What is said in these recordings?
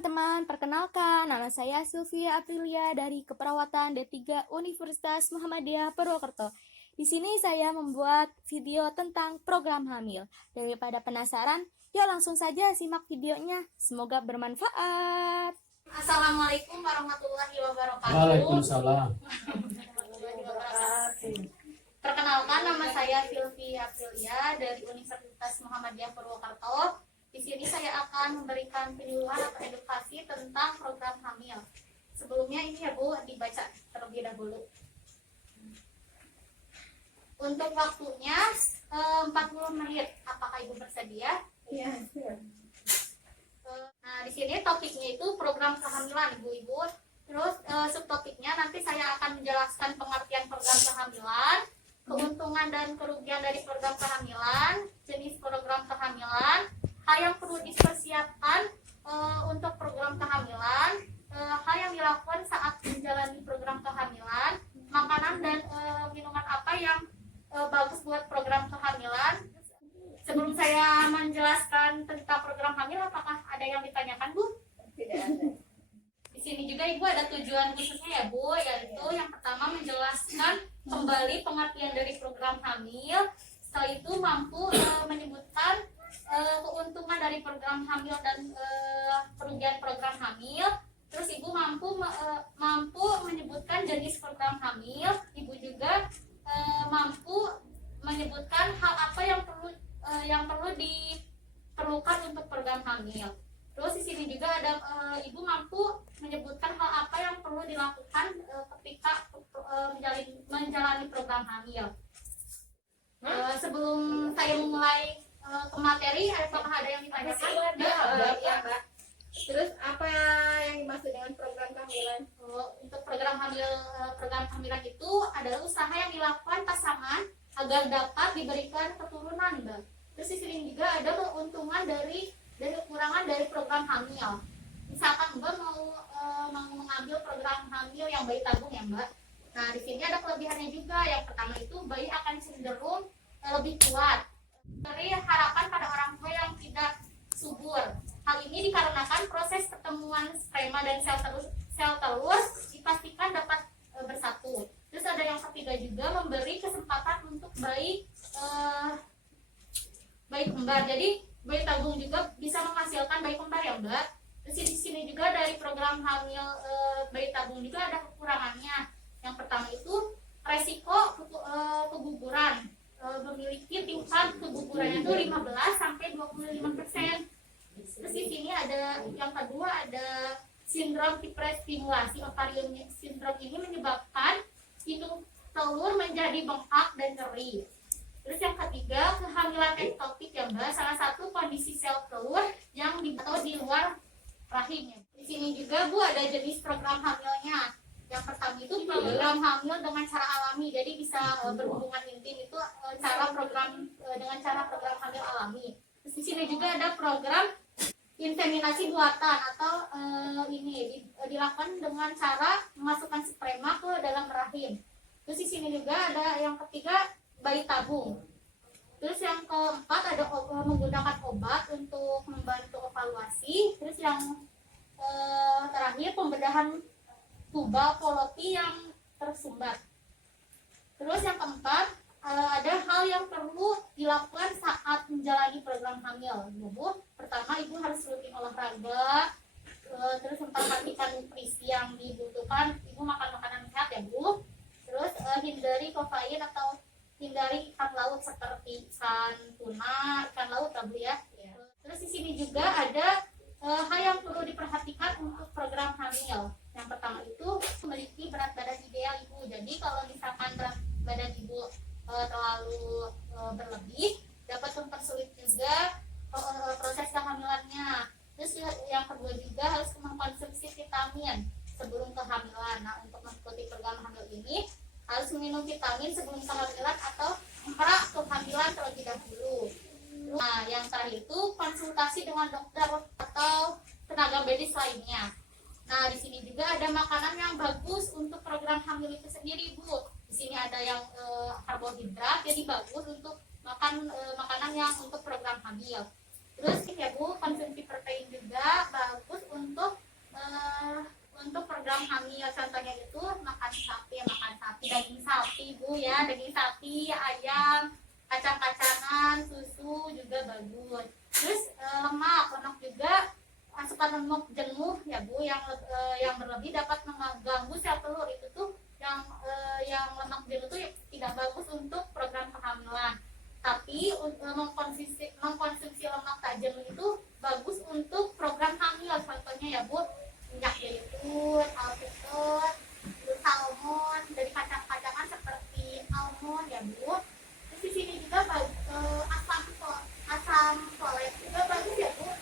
teman-teman, perkenalkan nama saya Sylvia Aprilia dari Keperawatan D3 Universitas Muhammadiyah Purwokerto. Di sini saya membuat video tentang program hamil. Daripada penasaran, yuk langsung saja simak videonya. Semoga bermanfaat. Assalamualaikum warahmatullahi wabarakatuh. Waalaikumsalam. Perkenalkan, nama saya Sylvia Aprilia dari Universitas Muhammadiyah Purwokerto. Di sini saya akan memberikan penyuluhan atau edukasi tentang program hamil. Sebelumnya ini ya Bu, dibaca terlebih dahulu. Untuk waktunya 40 menit. Apakah Ibu bersedia? Iya. Nah, di sini topiknya itu program kehamilan, Ibu-ibu. Terus subtopiknya nanti saya akan menjelaskan pengertian program kehamilan, keuntungan dan kerugian dari program kehamilan, jenis program kehamilan, hal yang perlu dipersiapkan untuk program kehamilan, hal yang dilakukan saat menjalani program kehamilan, makanan dan minuman apa yang bagus buat program kehamilan. Sebelum saya menjelaskan tentang program hamil, apakah ada yang ditanyakan, Bu? Tidak ada. Di sini juga Ibu ada tujuan khususnya ya Bu, yaitu yang pertama menjelaskan kembali pengertian dari program hamil. Setelah itu mampu menyebutkan keuntungan dari program hamil dan kerugian program hamil. Terus Ibu mampu menyebutkan jenis program hamil. Ibu juga mampu menyebutkan hal apa yang perlu diperlukan untuk program hamil. Terus di sini juga ada Ibu mampu menyebutkan hal apa yang perlu dilakukan ketika menjalani program hamil. Sebelum saya memulai ke materi, apakah ada yang ditanyakan? Ya, Mbak. Terus apa yang dimaksud dengan program kehamilan? Untuk program kehamilan itu adalah usaha yang dilakukan pasangan agar dapat diberikan keturunan, Mbak. Terus di sini juga ada keuntungan dari kekurangan dari program hamil. Misalkan Mbak mau mengambil program hamil yang bayi tabung ya, Mbak. Nah, di sini ada kelebihannya juga. Yang pertama itu bayi akan cenderung lebih kuat dari harapan pada orang tua yang tidak subur. Hal ini dikarenakan proses pertemuan sperma dan sel telur dipastikan dapat bersatu. Terus ada yang ketiga juga, memberi kesempatan untuk bayi kembar. Jadi bayi tabung juga bisa menghasilkan bayi kembar ya, Mbak. Terus di sini juga dari program hamil bayi tabung juga ada kekurangannya. Yang pertama itu resiko keguguran. Memiliki tingkat kegugurannya itu 15 sampai 25%. Terus di sini ada yang kedua, ada sindrom hiperstimulasi ovarium. Sindrom ini menyebabkan hidung telur menjadi bengkak dan nyeri. Terus yang ketiga, kehamilan ektopik ya, Mbak, salah satu kondisi sel telur yang di luar rahimnya. Di sini juga Bu ada jenis program hamilnya. Yang pertama itu program hamil dengan cara alami, jadi bisa berhubungan intim, itu dengan cara program hamil alami. Terus di sini juga ada program inseminasi buatan atau dilakukan dengan cara memasukkan sperma ke dalam rahim. Terus di sini juga ada yang ketiga, bayi tabung. Terus yang keempat ada menggunakan obat untuk membantu evaluasi. Terus yang terakhir pembedahan tuba poloti yang tersumbat. Terus yang keempat, ada hal yang perlu dilakukan saat menjalani program hamil. Bu, pertama Ibu harus rutin olahraga, terus memperhatikan nutrisi yang dibutuhkan. Ibu makan makanan sehat ya, Bu. Terus hindari kafein atau hindari ikan laut seperti ikan tuna, ikan laut ya, Bu ya. Terus di sini juga ada hal yang perlu diperhatikan untuk program hamil. Yang pertama itu memiliki berat badan ideal Ibu. Jadi kalau misalkan berat badan Ibu terlalu berlebih, dapat mempersulit juga proses kehamilannya. Terus yang kedua juga harus mengkonsumsi vitamin sebelum kehamilan. Nah, untuk mengikuti program hamil ini harus minum vitamin sebelum kehamilan atau pra kehamilan terlebih dahulu. Nah, yang terakhir itu konsultasi dengan dokter atau tenaga medis lainnya. Nah, di sini juga ada makanan yang bagus untuk program hamil itu sendiri, Bu. Di sini ada yang karbohidrat, jadi bagus untuk makan makanan yang untuk program hamil. Terus ya Bu, konsumsi protein juga bagus untuk program hamil. Contohnya itu makan sapi, daging sapi Bu ya, daging sapi, ayam, kacang-kacangan, susu juga bagus. Terus lemak juga, asupan lemak jenuh ya Bu, yang berlebih dapat mengganggu sel telur. Itu tuh yang lemak jenuh tuh tidak bagus untuk program kehamilan. Tapi mengkonsumsi lemak tak jenuh itu bagus untuk program hamil. Contohnya ya Bu, minyak zaitun, alpukat, salmon, dari kacang-kacangan seperti almond ya Bu. Terus di sini juga asam folat juga bagus ya Bu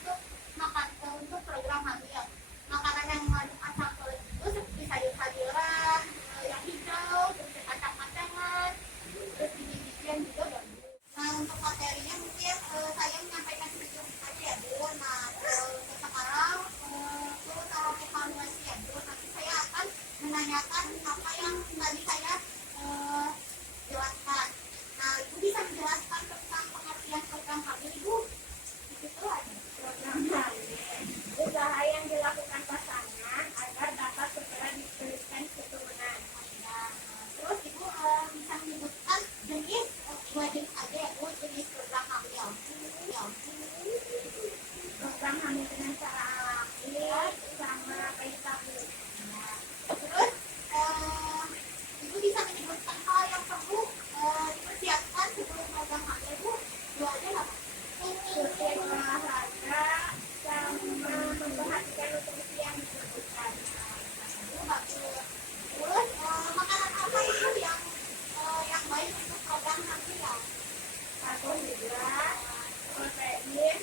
untuk program hamil. Makanan yang mengandung asam folat itu seperti sayur-sayuran yang hijau, seperti kacang-kacangan, terus biji-bijian juga bagus. Nah, untuk materinya mungkin saya menyampaikan sedikit aja ya Bu. Nah, untuk sekarang itu tahap evaluasi ya Bu. Nanti saya akan menanyakan apa yang tadi saya jelaskan. Nah, Ibu bisa menjelaskan tentang pengertian program hamil Ibu? Itu aja. Program hamil usaha yang dilakukan pasangan agar dapat segera diberikan keturunan. Nah, terus Ibu bisa menyebutkan dua jenis aja ya Bu, jenis program hamil. Ya. Program hamil dengan cara alami sama bayi tabung. Terus Ibu bisa menyebutkan hal yang perlu dipersiapkan sebelum program hamil Bu? Dua aja nggak Pak? Rutin olahraga sama memperhatikan nutrisi yang dibutuhkan. Bu, bagus. Terus makanan apa itu yang baik untuk program hamil? Karbohidrat, protein,